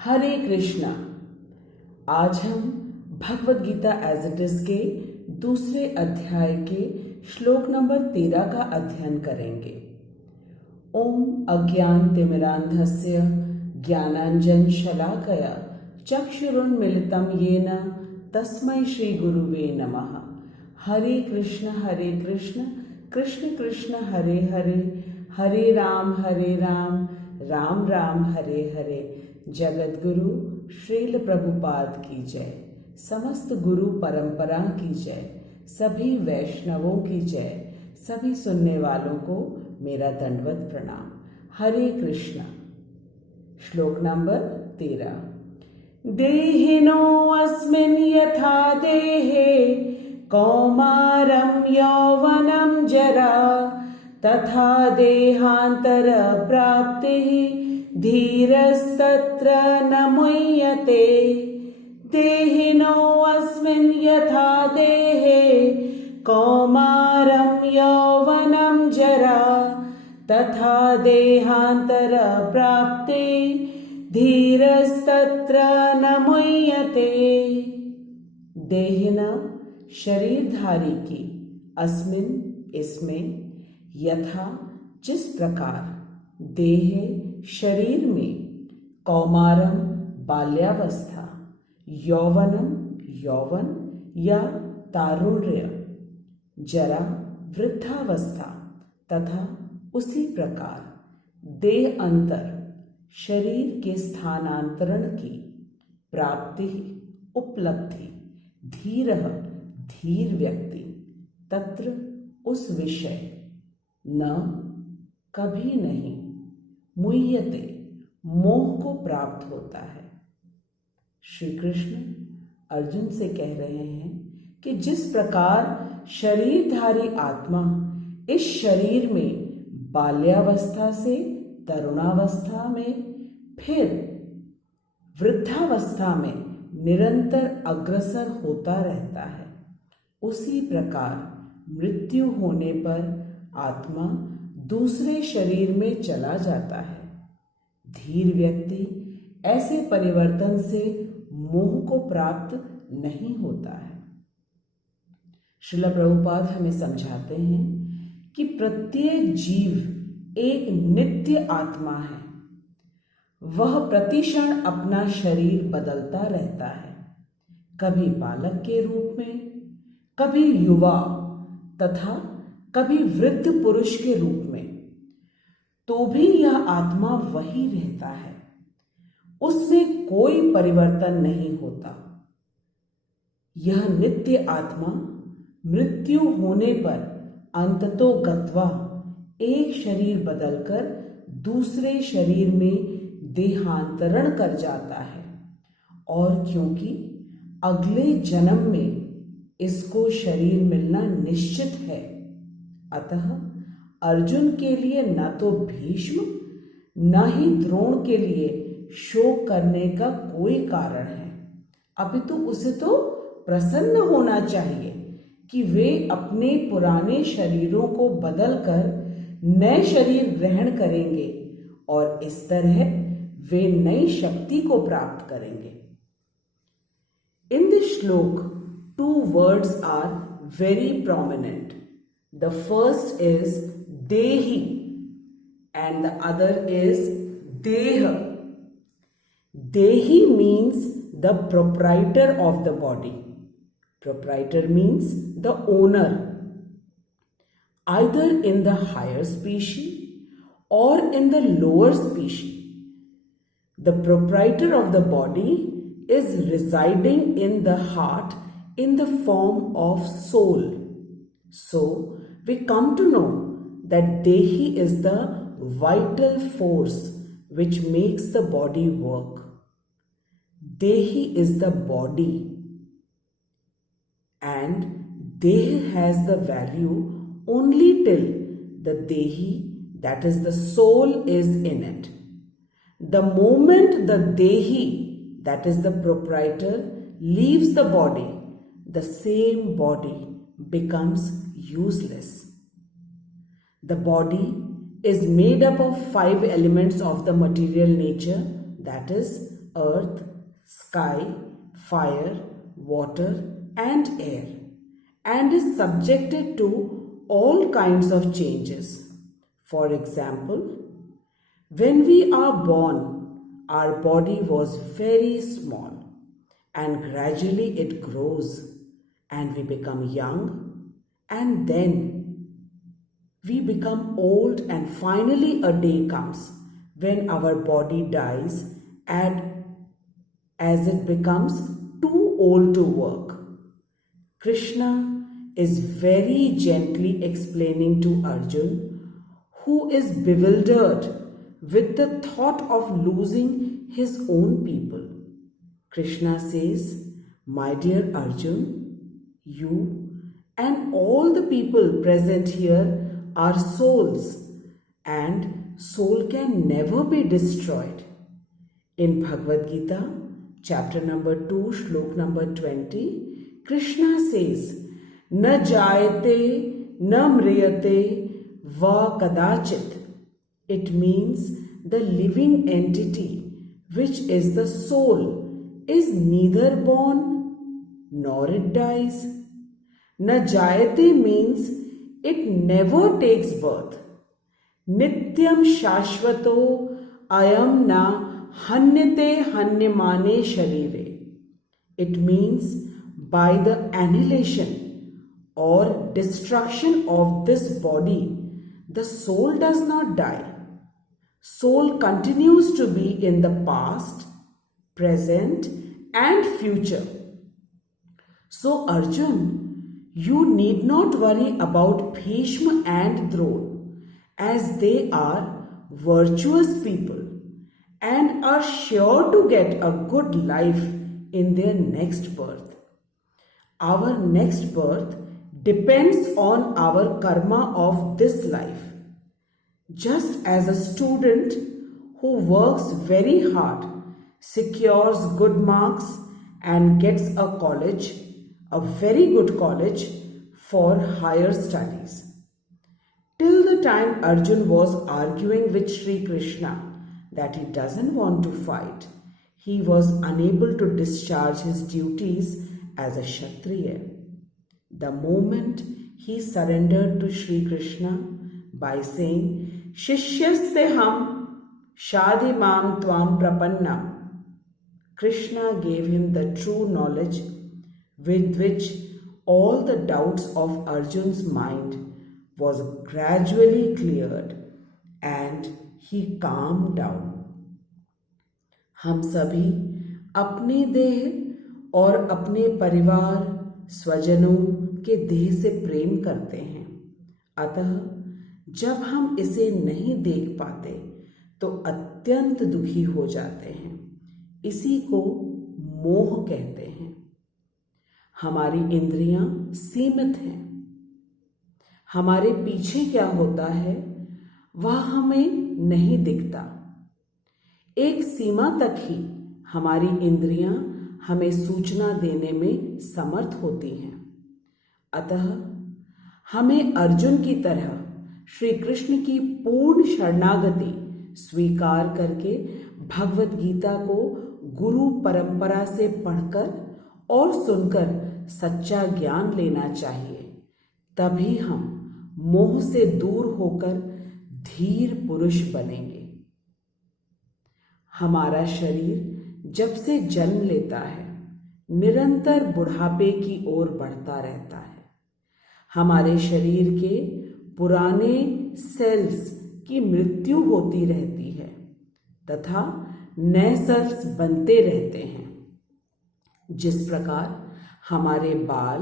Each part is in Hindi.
हरे कृष्णा। आज हम Bhagavad Gita as it is के दूसरे अध्याय के श्लोक नंबर 13 का अध्ययन करेंगे। ओम अज्ञानतिमिरान्धस्य ज्ञानांजन शलाकया चक्षुरुन्मीलितं येन तस्मै श्री गुरुवे नमः। हरे कृष्ण कृष्ण कृष्ण हरे हरे, हरे राम राम राम हरे हरे। जगत गुरु श्रील प्रभुपाद की जय, समस्त गुरु परंपरा की जय, सभी वैष्णवों की जय, सभी सुनने वालों को मेरा दंडवत प्रणाम। हरे कृष्णा। श्लोक नंबर 13। देहिनो अस्मिन् यथा देहे कौमारं यौवनं जरा तथा देहांतर प्राप्तिः धीरस्तत्र न मुह्यते। देहिनो अस्मिन् यथा देहे कौमारं यौवनं जरा तथा देहांतर प्राप्तिः धीरस्तत्र न मुह्यते। देहिना शरीरधारी की, अस्मिन इसमें, यथा जिस प्रकार, देह शरीर में, कौमारम बाल्यावस्था, यौवनम यौवन या तारुण्य, जरा वृद्धावस्था तथा उसी प्रकार देह अंतर शरीर के स्थानांतरण की प्राप्ति उपलब्धि धीरः धीर व्यक्ति तत्र उस विषय न कभी नहीं मुह्यते मोह को प्राप्त होता है। श्री कृष्ण अर्जुन से कह रहे हैं कि जिस प्रकार शरीरधारी आत्मा इस शरीर में बाल्यावस्था से तरुणावस्था में फिर वृद्धावस्था में निरंतर अग्रसर होता रहता है, उसी प्रकार मृत्यु होने पर आत्मा दूसरे शरीर में चला जाता है। धीर व्यक्ति ऐसे परिवर्तन से मोह को प्राप्त नहीं होता है। श्रील प्रभुपाद हमें समझाते हैं कि प्रत्येक जीव एक नित्य आत्मा है। वह प्रतिक्षण अपना शरीर बदलता रहता है, कभी बालक के रूप में, कभी युवा तथा कभी वृद्ध पुरुष के रूप में, तो भी यह आत्मा वही रहता है, उसमें कोई परिवर्तन नहीं होता। यह नित्य आत्मा मृत्यु होने पर अंततो गत्वा एक शरीर बदलकर दूसरे शरीर में देहांतरण कर जाता है, और क्योंकि अगले जन्म में इसको शरीर मिलना निश्चित है, अतः अर्जुन के लिए न तो भीष्म न ही द्रोण के लिए शोक करने का कोई कारण है, अपितु उसे तो प्रसन्न होना चाहिए कि वे अपने पुराने शरीरों को बदलकर नए शरीर ग्रहण करेंगे और इस तरह वे नई शक्ति को प्राप्त करेंगे। In this श्लोक, two words are very prominent. The first is dehi and the other is deha. Dehi means the proprietor of the body. Proprietor means the owner, either in the higher species or in the lower species. The proprietor of the body is residing in the heart in the form of soul. So, we come to know that Dehi is the vital force which makes the body work. Dehi is the body, and Dehi has the value only till the Dehi, that is the soul, is in it. The moment the Dehi, that is the proprietor, leaves the body, the same body becomes useless. The body is made up of 5 elements of the material nature, that is earth, sky, fire, water, and air, and is subjected to all kinds of changes. For example, when we are born, our body was very small, and gradually it grows, and we become young, and then we become old, and finally a day comes when our body dies and as it becomes too old to work. Krishna is very gently explaining to Arjun, who is bewildered with the thought of losing his own people. Krishna says, "My dear Arjun, you and all the people present here are souls, and soul can never be destroyed." In Bhagavad Gita, chapter number 2, shlok number 20, Krishna says, "Na jayate, na mriyate, va kadachit." It means the living entity, which is the soul, is neither born nor it dies. Na jayate means it never takes birth. Nityam shashvato ayam na hanyate hanyamane sharire. It means by the annihilation or destruction of this body, the soul does not die. Soul continues to be in the past, present, and future. So Arjun, you need not worry about Bhishma and Drona, as they are virtuous people and are sure to get a good life in their next birth. Our next birth depends on our karma of this life. Just as a student who works very hard, secures good marks, and gets a very good college for higher studies. Till the time Arjun was arguing with Sri Krishna that he doesn't want to fight, he was unable to discharge his duties as a Kshatriya. The moment he surrendered to Sri Krishna by saying, "Shishyaste ham shadi mam tvam prapanna," Krishna gave him the true knowledge with which all the doubts of Arjun's mind was gradually cleared and he calmed down. हम सभी अपनी देह और अपने परिवार स्वजनों के देह से प्रेम करते हैं, अतः जब हम इसे नहीं देख पाते तो अत्यंत दुखी हो जाते हैं। इसी को मोह कहते हैं। हमारी इंद्रियां सीमित हैं। हमारे पीछे क्या होता है वह हमें नहीं दिखता। एक सीमा तक ही हमारी इंद्रियां हमें सूचना देने में समर्थ होती हैं। अतः हमें अर्जुन की तरह श्री कृष्ण की पूर्ण शरणागति स्वीकार करके भगवत गीता को गुरु परंपरा से पढ़कर और सुनकर सच्चा ज्ञान लेना चाहिए। तभी हम मोह से दूर होकर धीर पुरुष बनेंगे। हमारा शरीर जब से जन्म लेता है निरंतर बुढ़ापे की ओर बढ़ता रहता है। हमारे शरीर के पुराने सेल्स की मृत्यु होती रहती है तथा नए सेल्स बनते रहते हैं। जिस प्रकार हमारे बाल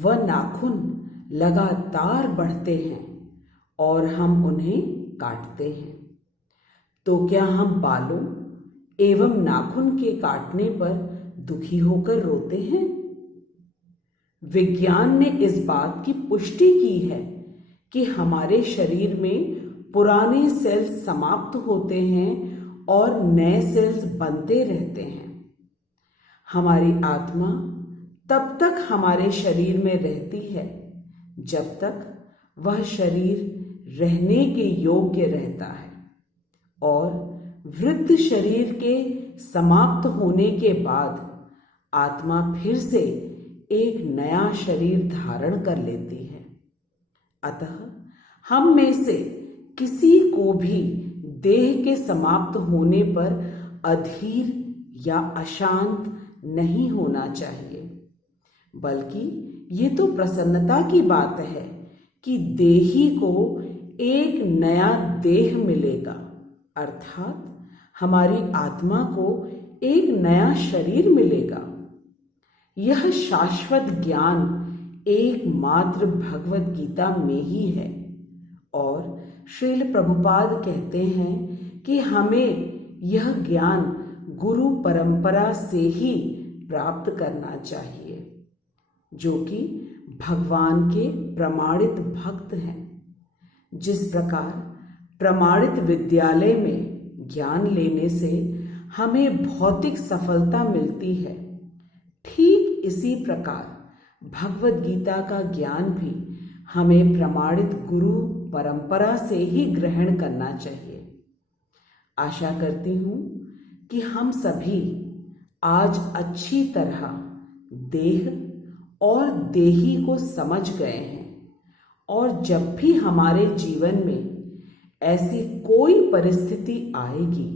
व नाखून लगातार बढ़ते हैं और हम उन्हें काटते हैं, तो क्या हम बालों एवं नाखून के काटने पर दुखी होकर रोते हैं? विज्ञान ने इस बात की पुष्टि की है कि हमारे शरीर में पुराने सेल्स समाप्त होते हैं और नए सेल्स बनते रहते हैं। हमारी आत्मा तब तक हमारे शरीर में रहती है जब तक वह शरीर रहने के योग्य रहता है और वृद्ध शरीर के समाप्त होने के बाद आत्मा फिर से एक नया शरीर धारण कर लेती है। अतः हम में से किसी को भी देह के समाप्त होने पर अधीर या अशांत नहीं होना चाहिए, बल्कि ये तो प्रसन्नता की बात है कि देही को एक नया देह मिलेगा, अर्थात हमारी आत्मा को एक नया शरीर मिलेगा। यह शाश्वत ज्ञान एकमात्र भगवत गीता में ही है और श्रील प्रभुपाद कहते हैं कि हमें यह ज्ञान गुरु परंपरा से ही प्राप्त करना चाहिए, जो कि भगवान के प्रमाणित भक्त हैं। जिस प्रकार प्रमाणित विद्यालय में ज्ञान लेने से हमें भौतिक सफलता मिलती है, ठीक इसी प्रकार भगवत गीता का ज्ञान भी हमें प्रमाणित गुरु परंपरा से ही ग्रहण करना चाहिए। आशा करती हूँ कि हम सभी आज अच्छी तरह देह और देही को समझ गए हैं और जब भी हमारे जीवन में ऐसी कोई परिस्थिति आएगी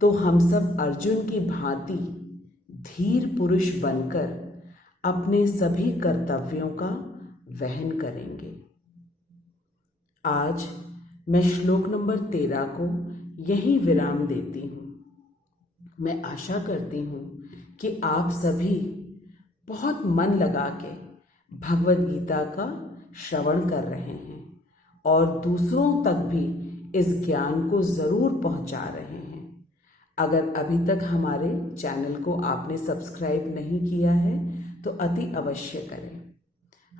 तो हम सब अर्जुन की भांति धीर पुरुष बनकर अपने सभी कर्तव्यों का वहन करेंगे। आज मैं श्लोक नंबर 13 को यहीं विराम देती हूँ। मैं आशा करती हूँ कि आप सभी बहुत मन लगा के भगवत गीता का श्रवण कर रहे हैं और दूसरों तक भी इस ज्ञान को ज़रूर पहुँचा रहे हैं। अगर अभी तक हमारे चैनल को आपने सब्सक्राइब नहीं किया है तो अति अवश्य करें।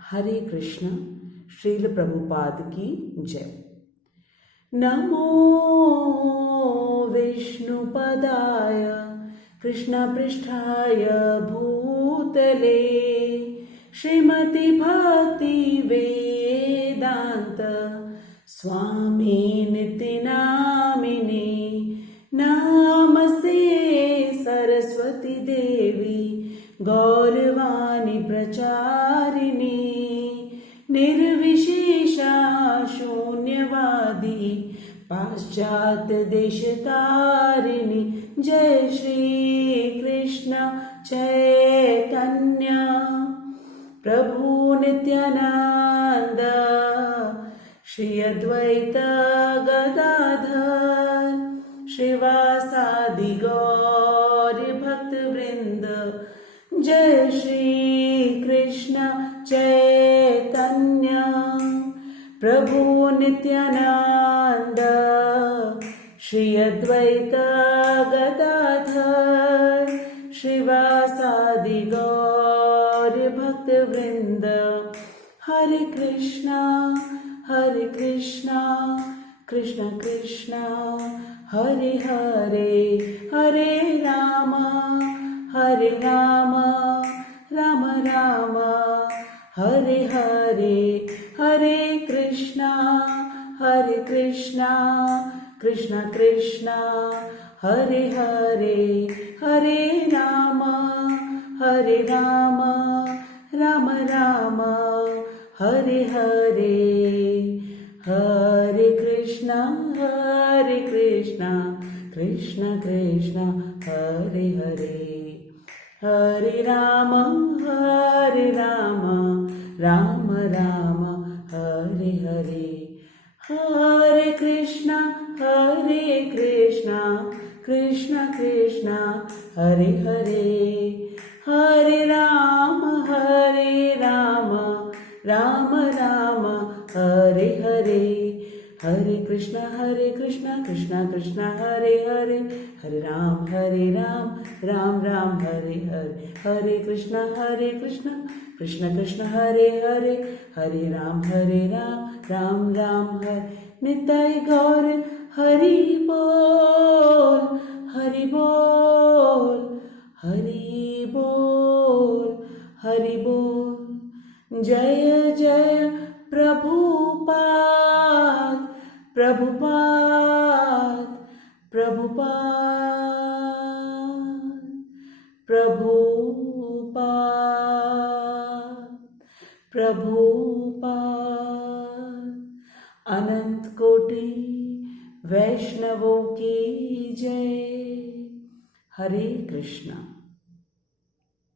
हरे कृष्ण। श्रील प्रभुपाद की जय। नमो विष्णुपदाय कृष्णपृष्ठाय भूतले श्रीमति भक्ति वेदांत स्वामी नित्य नामिने नमस्ते सरस्वती देवी गौरवाणी प्रचारिणी निर्विशेषा शून्यवादी पाश्चात्य देशतारिणी। जय श्री कृष्ण चैतन्य प्रभु नित्यानंद श्री अद्वैत गदाधर श्रीवासादि गौर भक्त वृंद। जय श्री कृष्ण चैतन्य प्रभु नित्यानंद श्री अद्वैत गदाधर श्रीवासादि गौर भक्त वृंद। हरे कृष्णा कृष्ण कृष्ण हरे हरे, हरे राम राम राम हरे हरे, हरे कृष्णा कृष्ण कृष्ण हरे हरे, हरे राम राम राम हरे हरे। हरे कृष्णा कृष्ण कृष्ण हरे हरे, हरे राम राम राम हरे हरे। हरे कृष्णा कृष्ण कृष्ण हरे हरे, हरे राम राम राम हरे हरे। हरे कृष्णा कृष्ण कृष्ण हरे हरे, हरे राम राम राम हरे हरे। हरे कृष्णा कृष्ण कृष्ण हरे हरे, हरे राम राम राम हरे। निताय गौर हरि बोल, हरि बोल, हरि बोल, हरि बोल। जय जय प्रभुपाद, प्रभुपाद, प्रभुपाद प्रभुपाद प्रभुपाद। अनंत कोटि वैष्णवों की जय। हरे कृष्णा।